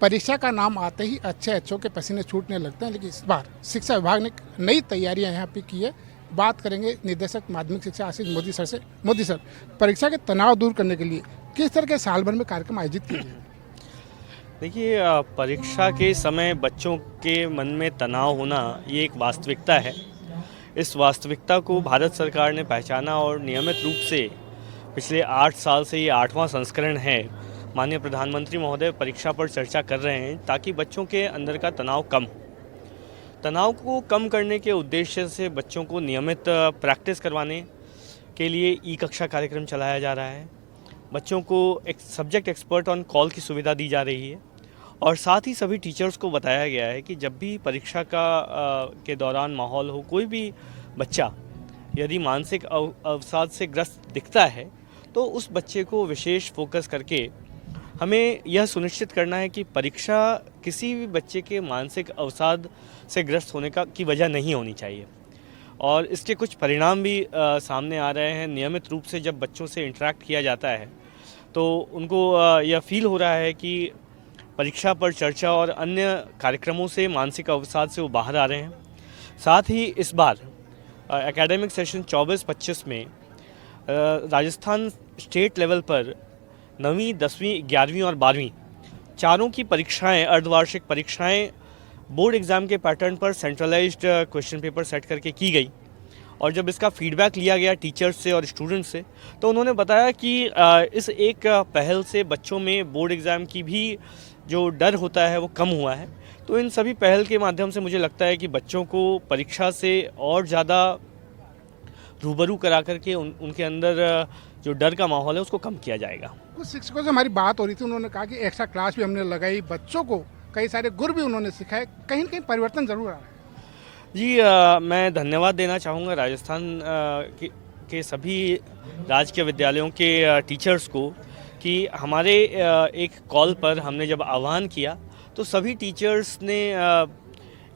परीक्षा का नाम आते ही अच्छे अच्छों के पसीने छूटने लगते हैं, लेकिन इस बार शिक्षा विभाग ने नई तैयारियां यहाँ पे की है। बात करेंगे निदेशक माध्यमिक शिक्षा आशीष मोदी सर से। मोदी सर, परीक्षा के तनाव दूर करने के लिए किस तरह के साल भर में कार्यक्रम आयोजित किए गए? देखिए, परीक्षा के समय बच्चों के मन में तनाव होना ये एक वास्तविकता है। इस वास्तविकता को भारत सरकार ने पहचाना और नियमित रूप से पिछले 8 साल से ये 8वां संस्करण है। माननीय प्रधानमंत्री महोदय परीक्षा पर चर्चा कर रहे हैं ताकि बच्चों के अंदर का तनाव कम हो। तनाव को कम करने के उद्देश्य से बच्चों को नियमित प्रैक्टिस करवाने के लिए ई-कक्षा कार्यक्रम चलाया जा रहा है। बच्चों को एक सब्जेक्ट एक्सपर्ट ऑन कॉल की सुविधा दी जा रही है और साथ ही सभी टीचर्स को बताया गया है कि जब भी परीक्षा के दौरान माहौल हो, कोई भी बच्चा यदि मानसिक अवसाद से ग्रस्त दिखता है तो उस बच्चे को विशेष फोकस करके हमें यह सुनिश्चित करना है कि परीक्षा किसी भी बच्चे के मानसिक अवसाद से ग्रस्त होने की वजह नहीं होनी चाहिए। और इसके कुछ परिणाम भी सामने आ रहे हैं। नियमित रूप से जब बच्चों से इंटरेक्ट किया जाता है तो उनको यह फील हो रहा है कि परीक्षा पर चर्चा और अन्य कार्यक्रमों से मानसिक अवसाद से वो बाहर आ रहे हैं। साथ ही इस बार एकेडमिक सेशन 24-25 में राजस्थान स्टेट लेवल पर 9वीं, 10वीं, 11वीं और 12वीं चारों की परीक्षाएं, अर्धवार्षिक परीक्षाएं बोर्ड एग्ज़ाम के पैटर्न पर सेंट्रलाइज्ड क्वेश्चन पेपर सेट करके की गई। और जब इसका फीडबैक लिया गया टीचर्स से और स्टूडेंट्स से तो उन्होंने बताया कि इस एक पहल से बच्चों में बोर्ड एग्ज़ाम की भी जो डर होता है वो कम हुआ है। तो इन सभी पहल के माध्यम से मुझे लगता है कि बच्चों को परीक्षा से और ज़्यादा रूबरू करा करके उनके अंदर जो डर का माहौल है उसको कम किया जाएगा। कुछ शिक्षकों से हमारी बात हो रही थी, उन्होंने कहा कि एक्स्ट्रा क्लास भी हमने लगाई, बच्चों को कई सारे गुर भी उन्होंने सिखाए, कहीं न कहीं परिवर्तन जरूर आ रहा है। जी, मैं धन्यवाद देना चाहूँगा राजस्थान के सभी राजकीय विद्यालयों के टीचर्स को कि हमारे एक कॉल पर हमने जब आह्वान किया तो सभी टीचर्स ने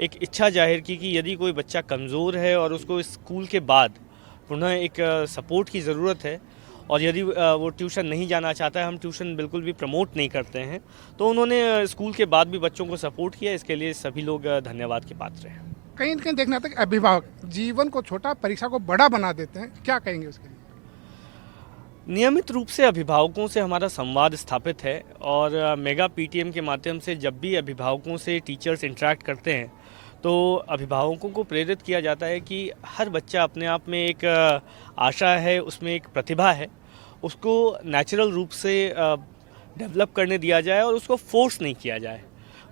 एक इच्छा जाहिर की कि यदि कोई बच्चा कमज़ोर है और उसको स्कूल के बाद पुनः एक सपोर्ट की ज़रूरत है और यदि वो ट्यूशन नहीं जाना चाहता है, हम ट्यूशन बिल्कुल भी प्रमोट नहीं करते हैं, तो उन्होंने स्कूल के बाद भी बच्चों को सपोर्ट किया। इसके लिए सभी लोग धन्यवाद के पात्र हैं। कहीं न कहीं देखना था कि अभिभावक जीवन को छोटा, परीक्षा को बड़ा बना देते हैं, क्या कहेंगे उसके लिए? नियमित रूप से अभिभावकों से हमारा संवाद स्थापित है और मेगा पीटीएम के माध्यम से जब भी अभिभावकों से टीचर्स इंटरेक्ट करते हैं तो अभिभावकों को प्रेरित किया जाता है कि हर बच्चा अपने आप में एक आशा है, उसमें एक प्रतिभा है, उसको नेचुरल रूप से डेवलप करने दिया जाए और उसको फोर्स नहीं किया जाए।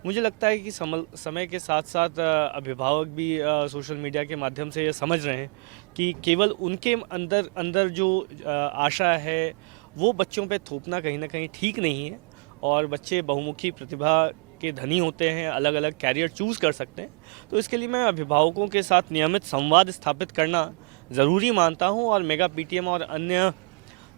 मुझे लगता है कि समय के साथ साथ अभिभावक भी सोशल मीडिया के माध्यम से ये समझ रहे हैं कि केवल उनके अंदर जो आशा है वो बच्चों पे थोपना कहीं ना कहीं ठीक नहीं है और बच्चे बहुमुखी प्रतिभा के धनी होते हैं, अलग अलग कैरियर चूज़ कर सकते हैं। तो इसके लिए मैं अभिभावकों के साथ नियमित संवाद स्थापित करना ज़रूरी मानता हूं और मेगा पीटीएम और अन्य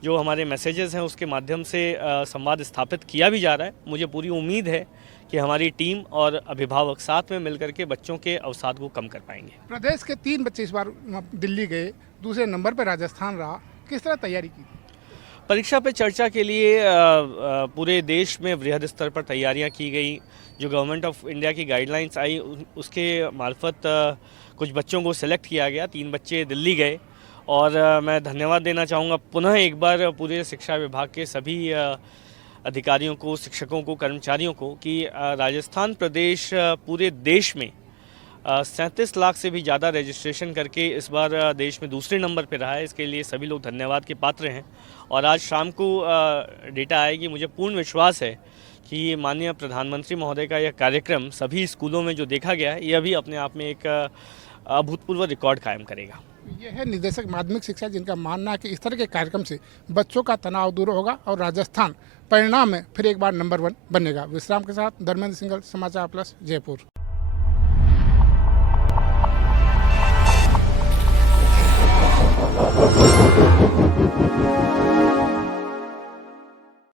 जो हमारे मैसेजेस हैं उसके माध्यम से संवाद स्थापित किया भी जा रहा है। मुझे पूरी उम्मीद है कि हमारी टीम और अभिभावक साथ में मिलकर के बच्चों के अवसाद को कम कर पाएंगे। प्रदेश के 3 बच्चे इस बार दिल्ली गए, दूसरे नंबर पर राजस्थान रहा, किस तरह तैयारी की? परीक्षा पे चर्चा के लिए पूरे देश में वृहद स्तर पर तैयारियां की गई। जो गवर्नमेंट ऑफ इंडिया की गाइडलाइंस आई उसके मार्फत कुछ बच्चों को सिलेक्ट किया गया। 3 बच्चे दिल्ली गए और मैं धन्यवाद देना चाहूँगा पुनः एक बार पूरे शिक्षा विभाग के सभी अधिकारियों को, शिक्षकों को, कर्मचारियों को कि राजस्थान प्रदेश पूरे देश में 37 लाख से भी ज़्यादा रजिस्ट्रेशन करके इस बार देश में दूसरे नंबर पर रहा है। इसके लिए सभी लोग धन्यवाद के पात्र हैं और आज शाम को डेटा आएगी। मुझे पूर्ण विश्वास है कि माननीय प्रधानमंत्री महोदय का यह कार्यक्रम सभी स्कूलों में जो देखा गया है यह भी अपने आप में एक अभूतपूर्व रिकॉर्ड कायम करेगा। ये है निदेशक माध्यमिक शिक्षा, जिनका मानना है कि इस तरह के कार्यक्रम से बच्चों का तनाव दूर होगा और राजस्थान परिणाम में फिर एक बार नंबर 1 बनेगा। विश्राम के साथ धर्मेंद्र सिंघल, समाचार प्लस, जयपुर।